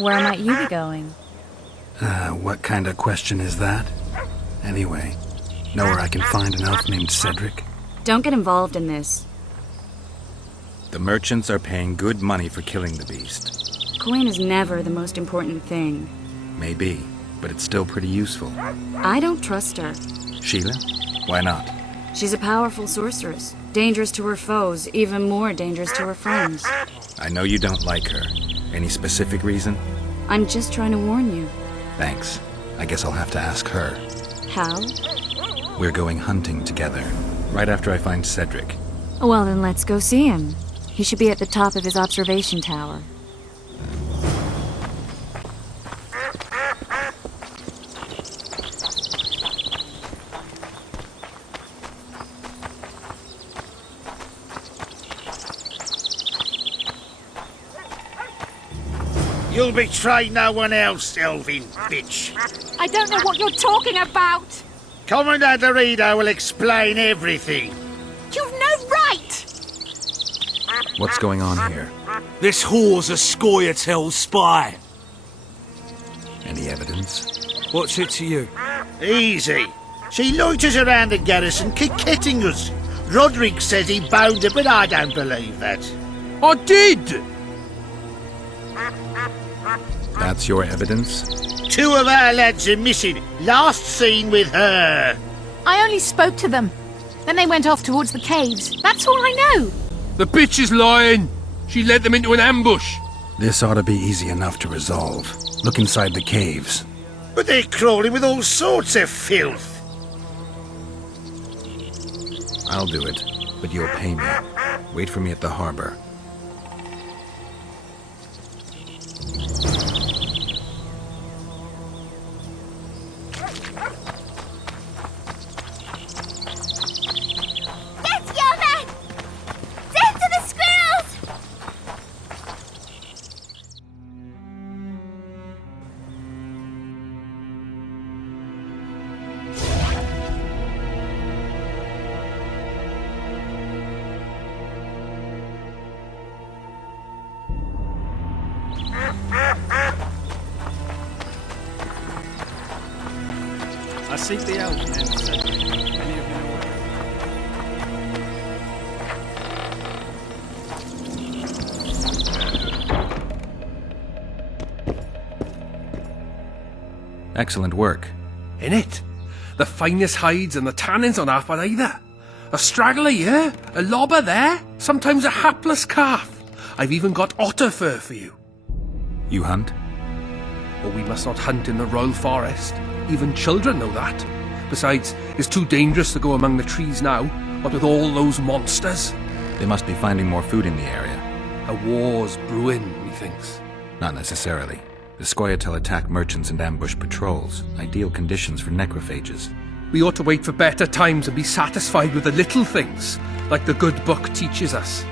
Where might you be going? What kind of question is that? Anyway, know where I can find an elf named Cedric? Don't get involved in this. The merchants are paying good money for killing the beast. Coin is never the most important thing. Maybe, but it's still pretty useful. I don't trust her. Sheila? Why not? She's a powerful sorceress. Dangerous to her foes, even more dangerous to her friends. I know you don't like her. Any specific reason? I'm just trying to warn you. Thanks. I guess I'll have to ask her. How? We're going hunting together, right after I find Cedric. Well, then let's go see him. He should be at the top of his observation tower. You'll betray no one else, elfin bitch. I don't know what you're talking about. Commandant Dorito will explain everything. You've no right. What's going on here? This whore's a Scoia'tael spy. Any evidence? What's it to you? Easy. She loiters around the garrison, kick-kitting us. Roderick says he boned her, but I don't believe that. I did! That's your evidence? 2 of our lads are missing. Last seen with her. I only spoke to them. Then they went off towards the caves. That's all I know. The bitch is lying. She led them into an ambush. This ought to be easy enough to resolve. Look inside the caves. But they're crawling with all sorts of filth. I'll do it, but you'll pay me. Wait for me at the harbor. I seek the elf named Cedric. Any of you know where? Excellent work. In it? The finest hides and the tannins on half on either. A straggler here, a lobber there, sometimes a hapless calf. I've even got otter fur for you. You hunt? But we must not hunt in the royal forest. Even children know that. Besides, it's too dangerous to go among the trees now, what with all those monsters. They must be finding more food in the area. A war's brewing, methinks. Not necessarily. The Scoia'tael attack merchants and ambush patrols. Ideal conditions for necrophages. We ought to wait for better times and be satisfied with the little things, like the good book teaches us.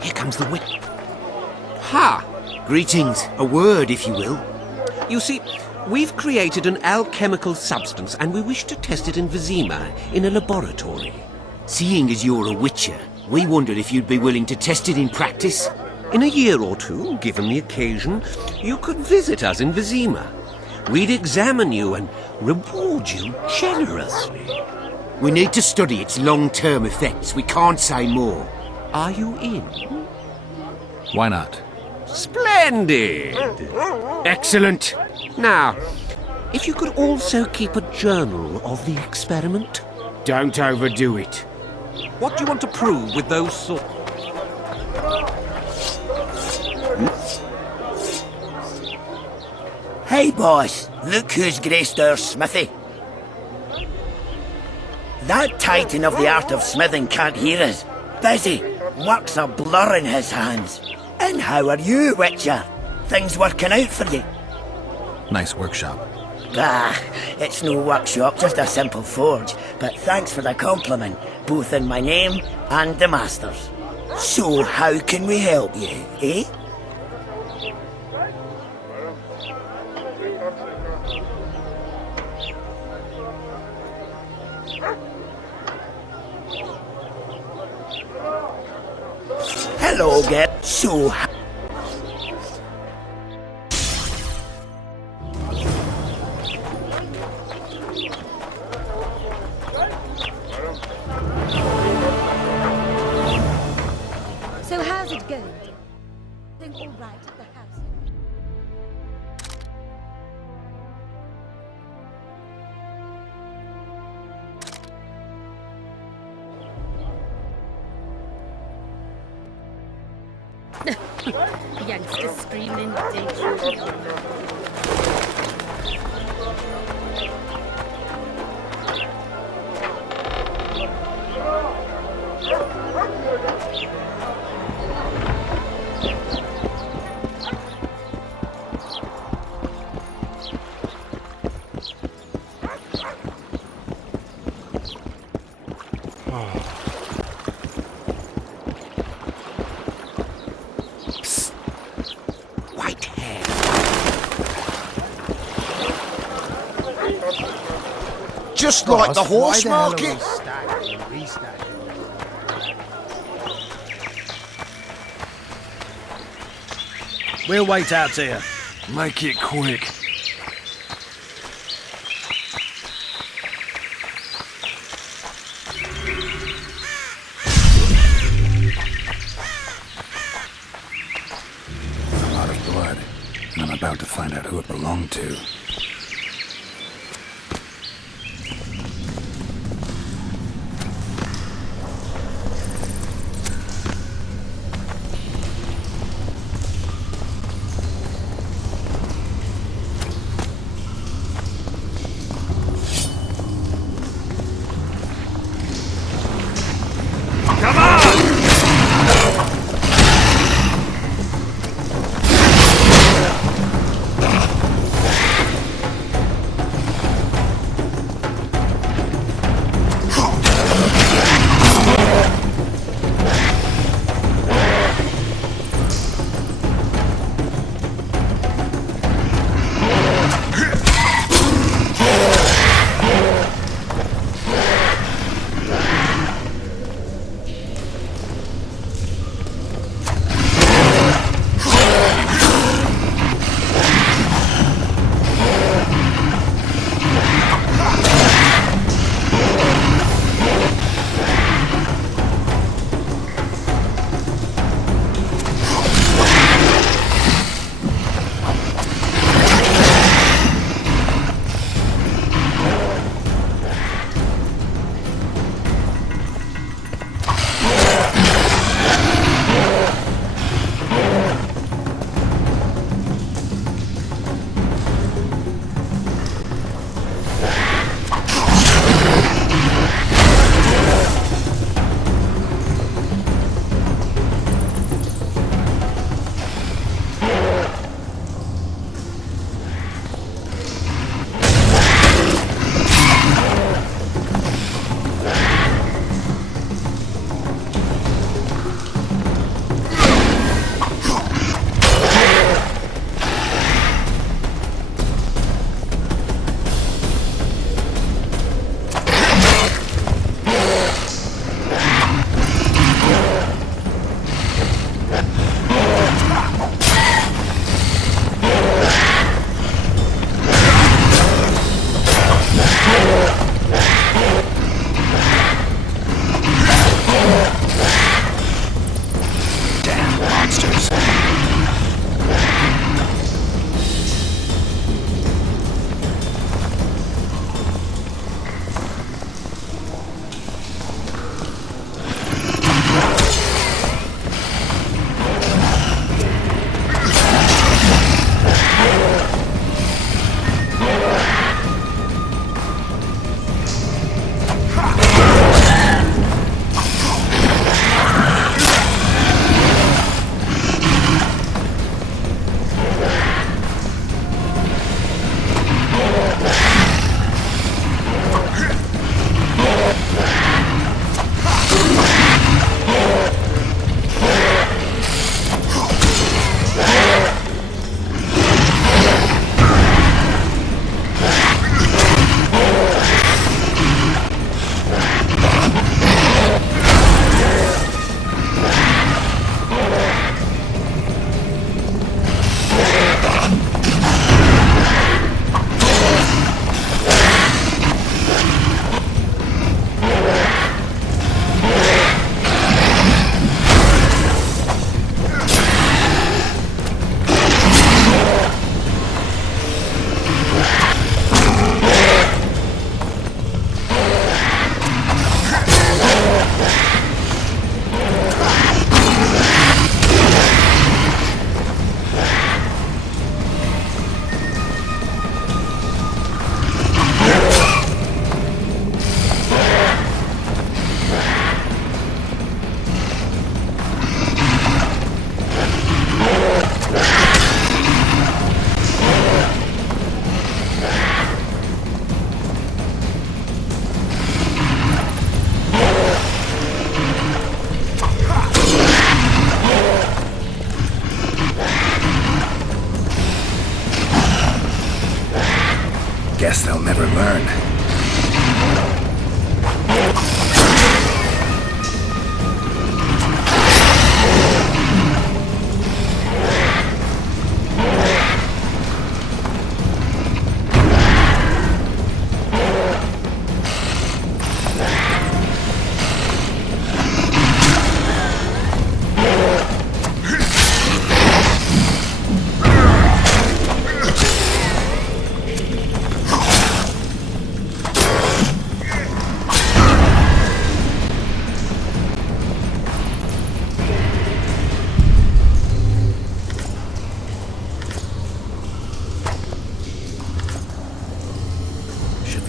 Here comes the witch. Ha! Greetings. A word, if you will. You see, We've created an alchemical substance and we wish to test it in Vizima, in a laboratory. Seeing as you're a witcher, we wondered if you'd be willing to test it in practice. In a year or two, given the occasion, you could visit us in Vizima. We'd examine you and reward you generously. We need to study its long-term effects. We can't say more. Are you in? Why not? Splendid! Excellent. Now, if you could also keep a journal of the experiment. Don't overdo it. What do you want to prove with those swords? Hey, boss. Look who's graced our smithy. That titan of the art of smithing can't hear us. Busy. Work's a blur in his hands. And how are you, Witcher? Things working out for you? Nice workshop. Bah, it's no workshop, just a simple forge. But thanks for the compliment, both in my name and the Master's. So how can we help you, eh? Hello, Geb. So how's it going? Think all right at the house? Youngsters screaming danger. Just like the horse market. We'll wait out here. Make it quick. A lot of blood, and I'm about to find out who it belonged to. start.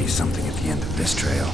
Something at the end of this trail.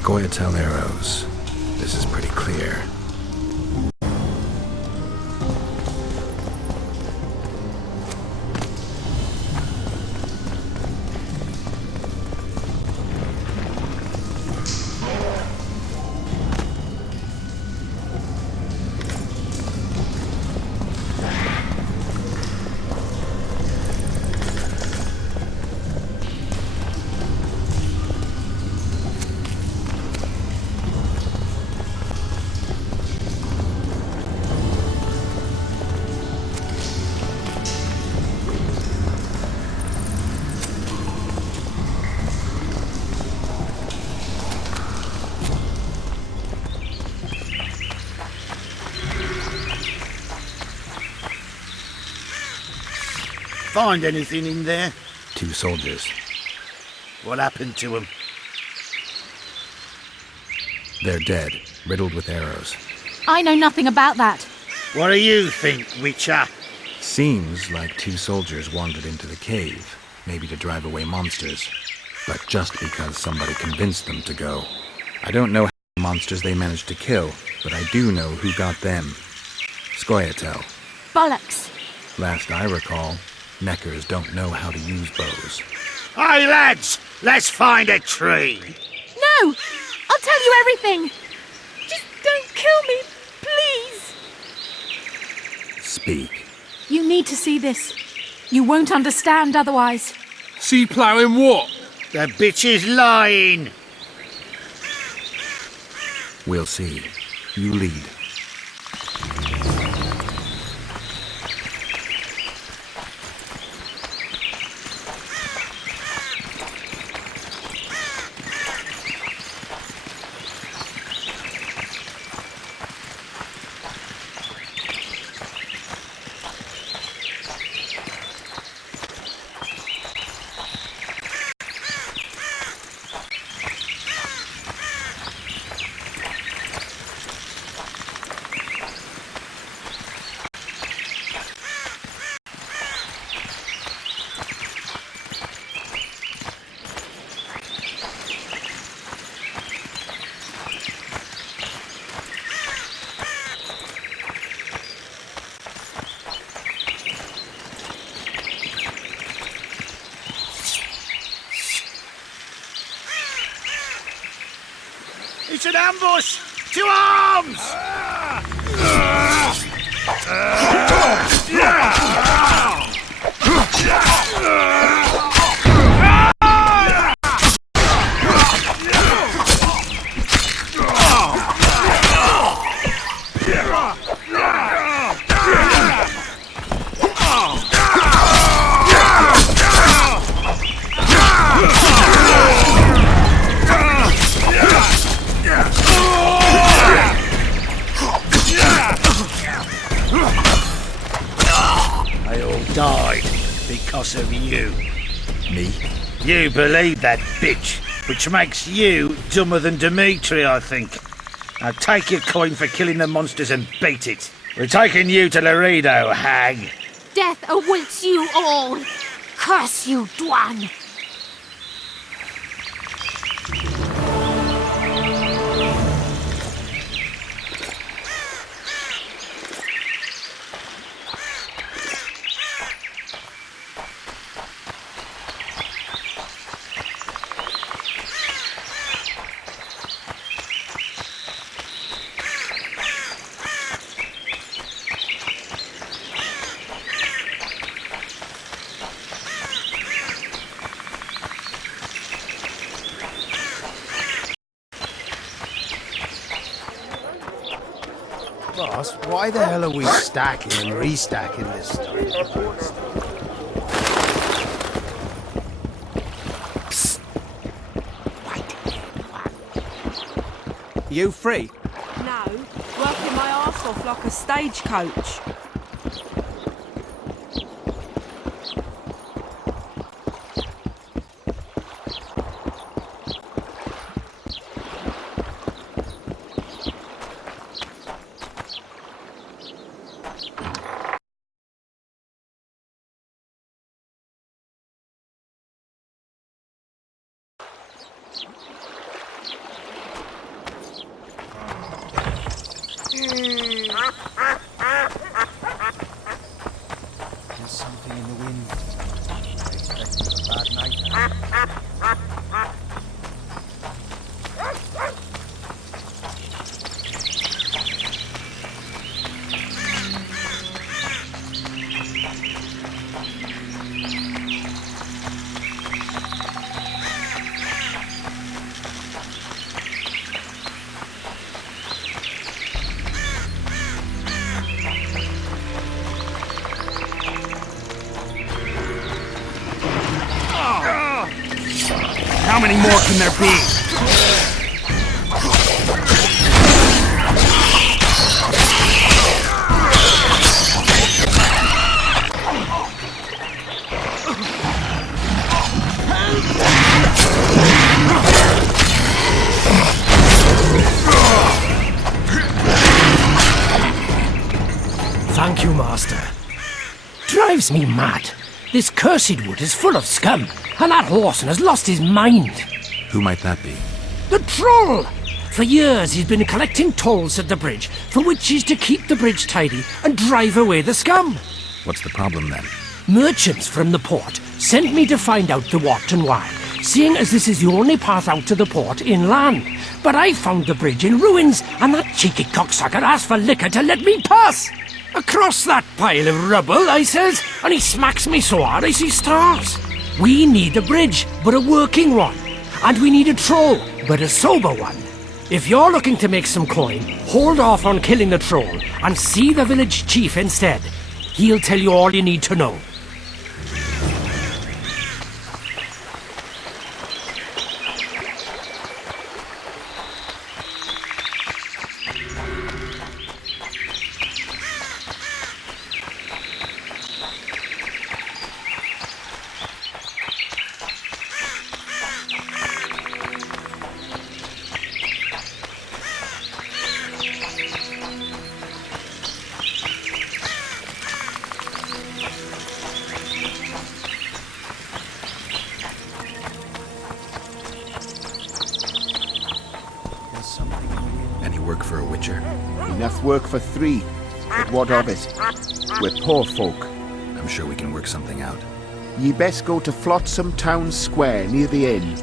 Chptr arrows. This is pretty clear. Find anything in there? 2 soldiers. What happened to them? They're dead, riddled with arrows. I know nothing about that. What do you think, Witcher? Seems like 2 soldiers wandered into the cave, maybe to drive away monsters, but just because somebody convinced them to go. I don't know how many monsters they managed to kill, but I do know who got them. Chptr. Bollocks. Last I recall, Neckers don't know how to use bows. Hey lads, let's find a tree. No! I'll tell you everything. Just don't kill me, please. Speak. You need to see this. You won't understand otherwise. See ploughing what? The bitch is lying. We'll see. You lead. It's an ambush! To arms! They all died because of you. Me? You believe that bitch, which makes you dumber than Dimitri, I think. Now take your coin for killing the monsters and beat it. We're taking you to Laredo, hag. Death awaits you all. Curse you, Dwan. Boss, why the hell are we stacking and restacking this stuff? You free? No, working my arse off like a stagecoach. There's something in the wind. I expect it's a bad night. How many more can there be? Thank you, Master. Drives me mad. This cursed wood is full of scum, and that horseman has lost his mind. Who might that be? The Troll! For years he's been collecting tolls at the bridge, for which he's to keep the bridge tidy and drive away the scum. What's the problem then? Merchants from the port sent me to find out the what and why, seeing as this is the only path out to the port inland. But I found the bridge in ruins, and that cheeky cocksucker asked for liquor to let me pass. Across that pile of rubble, I says, and he smacks me so hard I see stars. We need a bridge, but a working one. And we need a troll, but a sober one. If you're looking to make some coin, hold off on killing the troll and see the village chief instead. He'll tell you all you need to know. Any work for a witcher? Enough work for 3. But what of it? We're poor folk. I'm sure we can work something out. Ye best go to Flotsam Town Square near the inn.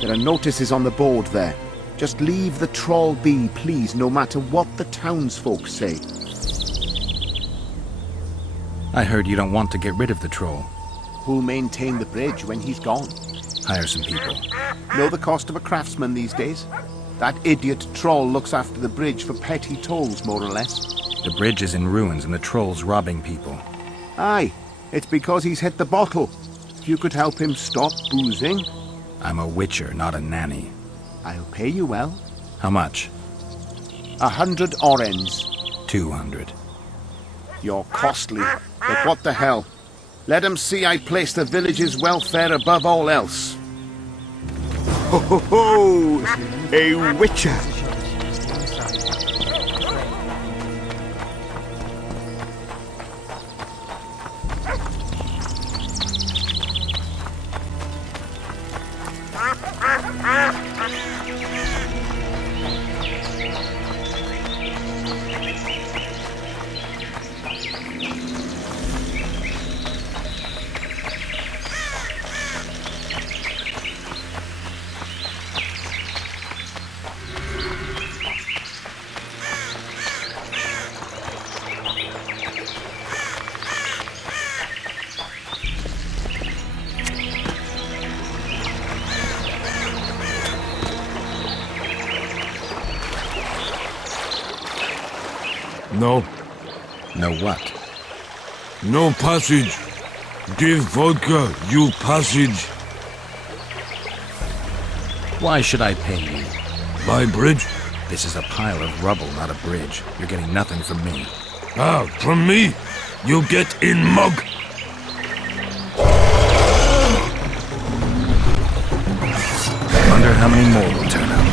There are notices on the board there. Just leave the troll be, please, no matter what the townsfolk say. I heard you don't want to get rid of the troll. Who'll maintain the bridge when he's gone? Hire some people. Know the cost of a craftsman these days? That idiot troll looks after the bridge for petty tolls, more or less. The bridge is in ruins and the troll's robbing people. Aye, it's because he's hit the bottle. If you could help him stop boozing... I'm a witcher, not a nanny. I'll pay you well. How much? 100 orens. 200. You're costly, but what the hell? Let 'em see I place the village's welfare above all else. Ho ho ho! A witcher! No. No what? No passage. Give vodka, you passage. Why should I pay you? My bridge? This is a pile of rubble, not a bridge. You're getting nothing from me. Ah, from me? You get in mug. Wonder how many more will turn up.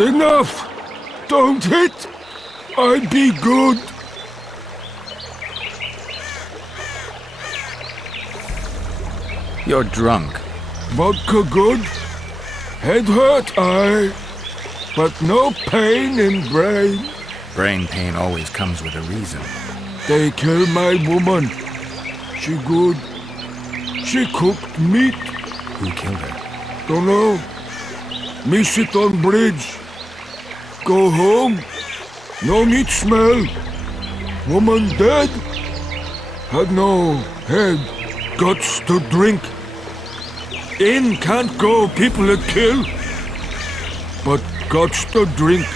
Enough! Don't hit! I'd be good! You're drunk. Vodka good? Head hurt, aye. But no pain in brain. Brain pain always comes with a reason. They kill my woman. She good. She cooked meat. Who killed her? Dunno. Me sit on bridge. Go home. No meat smell. Woman dead. Had no head. Guts to drink. In can't go, people that kill. But guts to drink.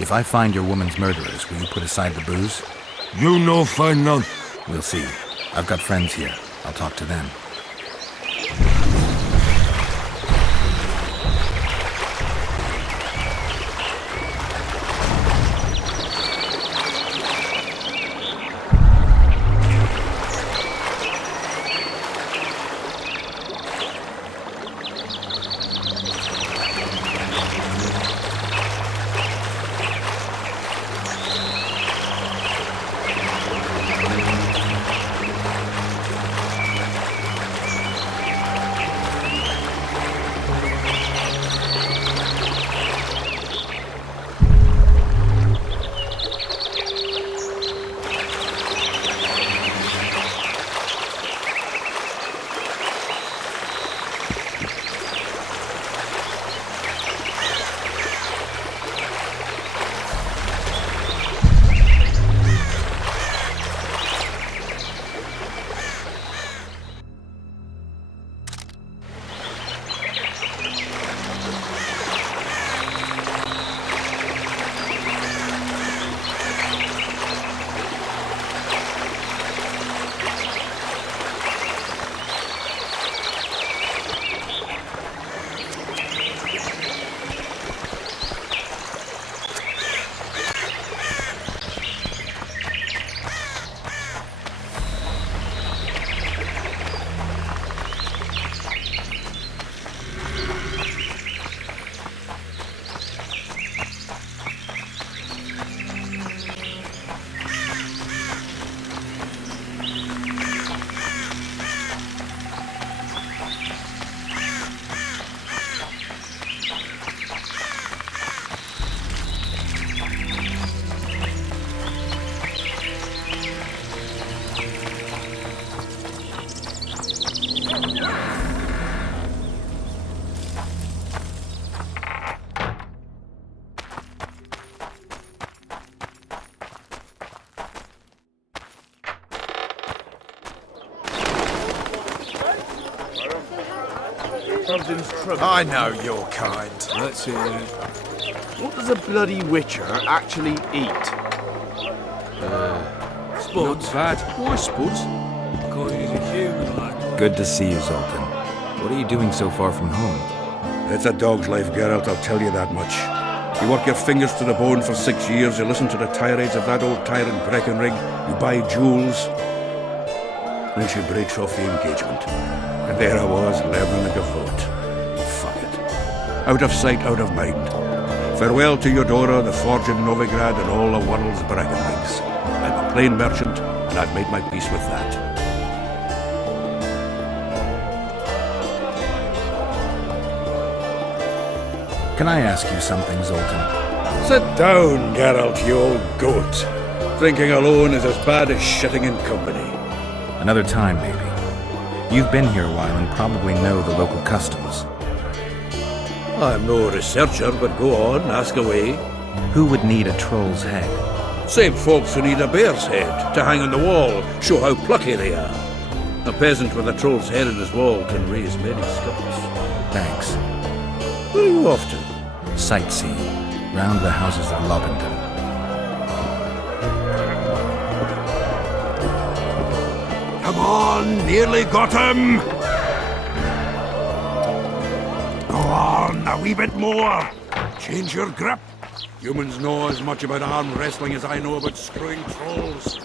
If I find your woman's murderers, will you put aside the booze? You no find none. We'll see. I've got friends here. I'll talk to them. London's trouble. I know your kind. Let's hear it. What does a bloody witcher actually eat? Spuds. Bad. Why spuds? Good to see you, Zoltan. What are you doing so far from home? It's a dog's life, Geralt, I'll tell you that much. You work your fingers to the bone for 6 years, you listen to the tirades of that old tyrant Breckenrig, you buy jewels. Then she breaks off the engagement. And there I was, learning a gavotte. Fuck it. Out of sight, out of mind. Farewell to Eudora, the forge in Novigrad, and all the world's Breckenrigs. I'm a plain merchant, and I've made my peace with that. Can I ask you something, Zoltan? Sit down, Geralt, you old goat. Drinking alone is as bad as shitting in company. Another time, maybe. You've been here a while and probably know the local customs. I'm no researcher, but go on, ask away. Who would need a troll's head? Same folks who need a bear's head to hang on the wall, show how plucky they are. A peasant with a troll's head in his wall can raise many skulls. Thanks. Where are you off to? Sightseeing, round the houses of Lobendon. Come on, nearly got him! Go on, a wee bit more. Change your grip. Humans know as much about arm wrestling as I know about screwing trolls.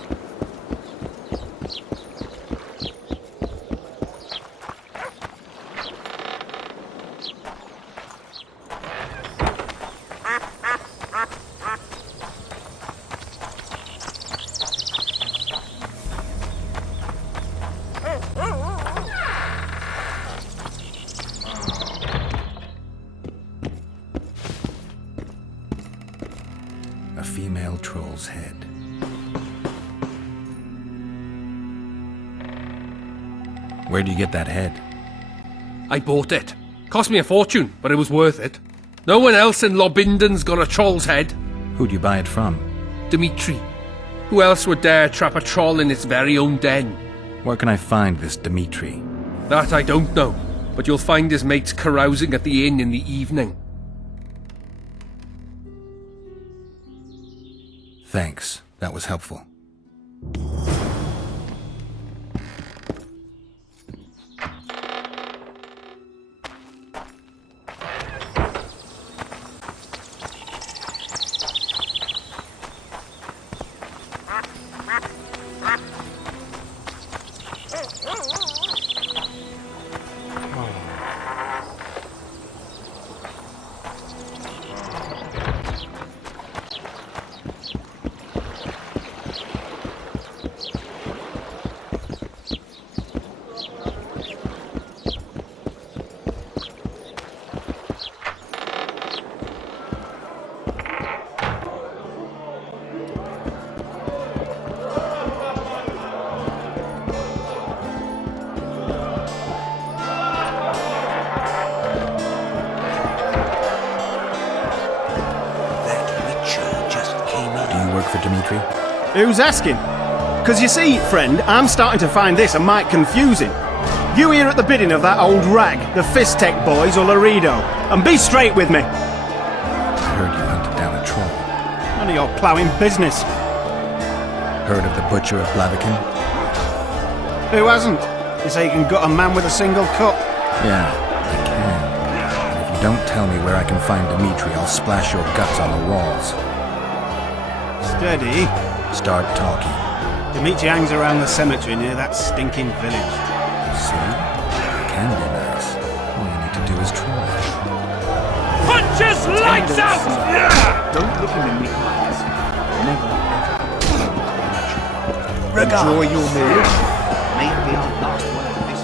A female troll's head. Where'd you get that head? I bought it. Cost me a fortune, but it was worth it. No one else in Lobinden's got a troll's head. Who'd you buy it from? Dimitri. Who else would dare trap a troll in its very own den? Where can I find this Dimitri? That I don't know, but you'll find his mates carousing at the inn in the evening. Thanks. That was helpful. For Dimitri? Who's asking? Because you see, friend, I'm starting to find this a mite confusing. You here at the bidding of that old rag, the Fistech boys or Laredo, and be straight with me. I heard you hunted down a troll. None of your ploughing business. Heard of the butcher of Blaviken? Who hasn't? You say you can gut a man with a single cut? Yeah, I can. But if you don't tell me where I can find Dimitri, I'll splash your guts on the walls. Steady. Start talking. Dimitri hangs around the cemetery near that stinking village. See? It can be nice. All you need to do is try. Punch his lights out! Yeah! Don't look him in the eyes. Never, ever. Enjoy your meal. May it be our last word of this.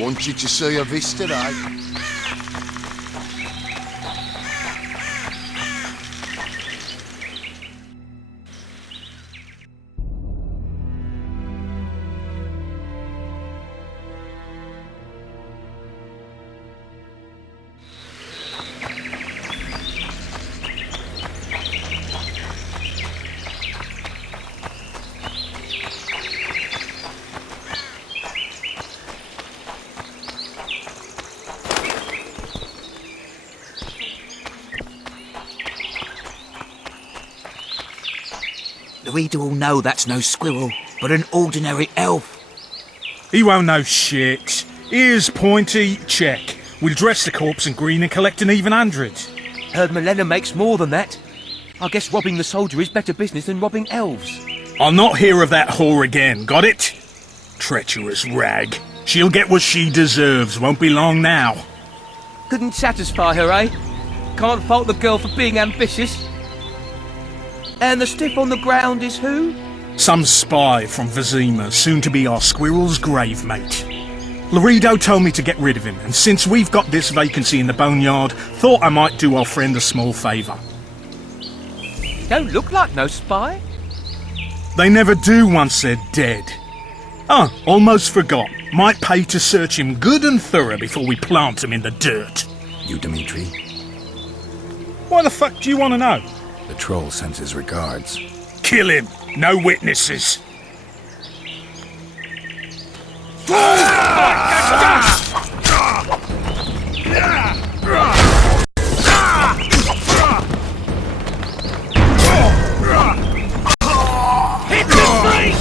Want you to see a vista, eh? The reader will know that's no squirrel, but an ordinary elf. He won't know shit. Here's Pointy, check. We'll dress the corpse in green and collect an even hundred. Heard Malena makes more than that. I guess robbing the soldier is better business than robbing elves. I'll not hear of that whore again, got it? Treacherous rag. She'll get what she deserves, won't be long now. Couldn't satisfy her, eh? Can't fault the girl for being ambitious. And the stiff on the ground is who? Some spy from Vizima, soon to be our squirrel's grave mate. Laredo told me to get rid of him, and since we've got this vacancy in the boneyard, thought I might do our friend a small favour. Don't look like no spy. They never do once they're dead. Oh, almost forgot. Might pay to search him good and thorough before we plant him in the dirt. You, Dimitri? Why the fuck do you want to know? The troll sends his regards. Kill him! No witnesses! Hit the tree!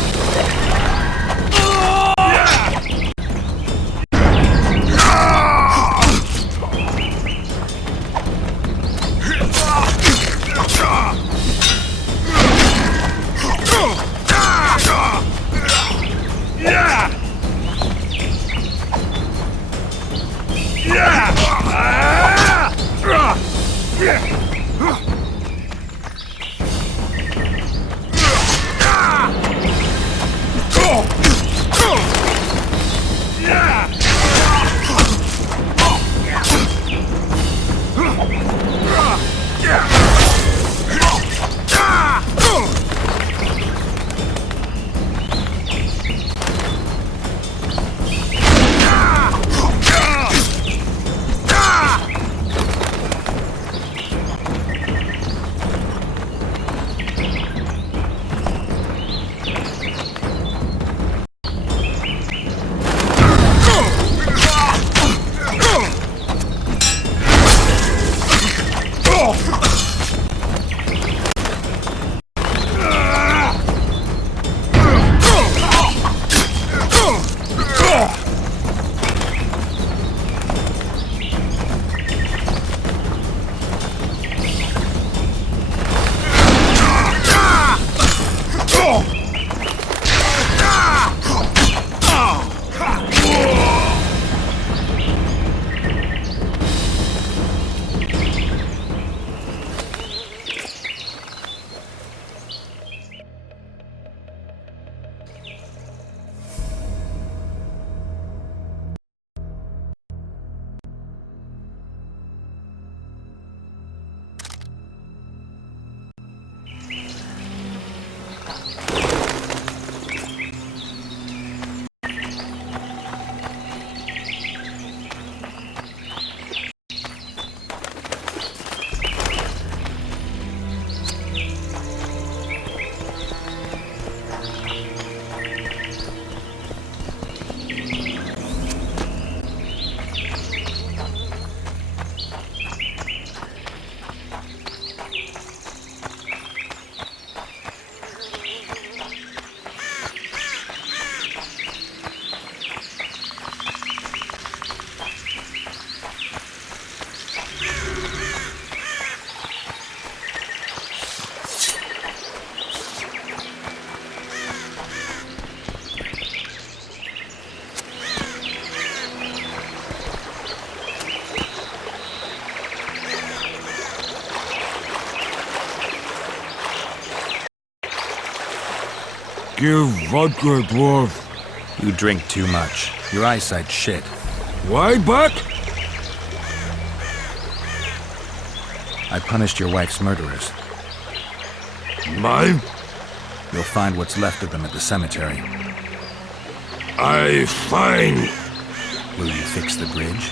Give vodka, dwarf. You drink too much. Your eyesight's shit. Why back? I punished your wife's murderers. Mine? You'll find what's left of them at the cemetery. I find. Will you fix the bridge?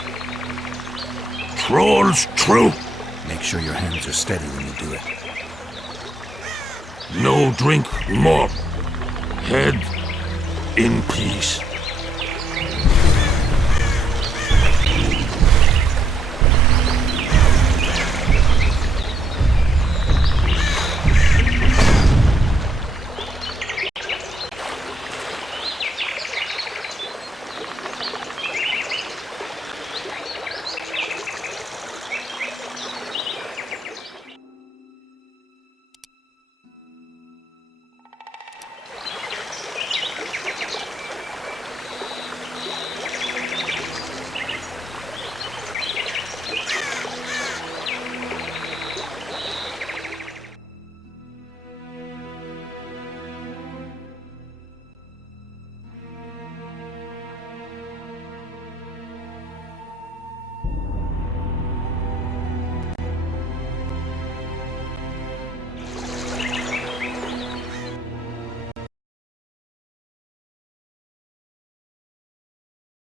Trolls true. Make sure your hands are steady when you do it. No drink more. Head in peace.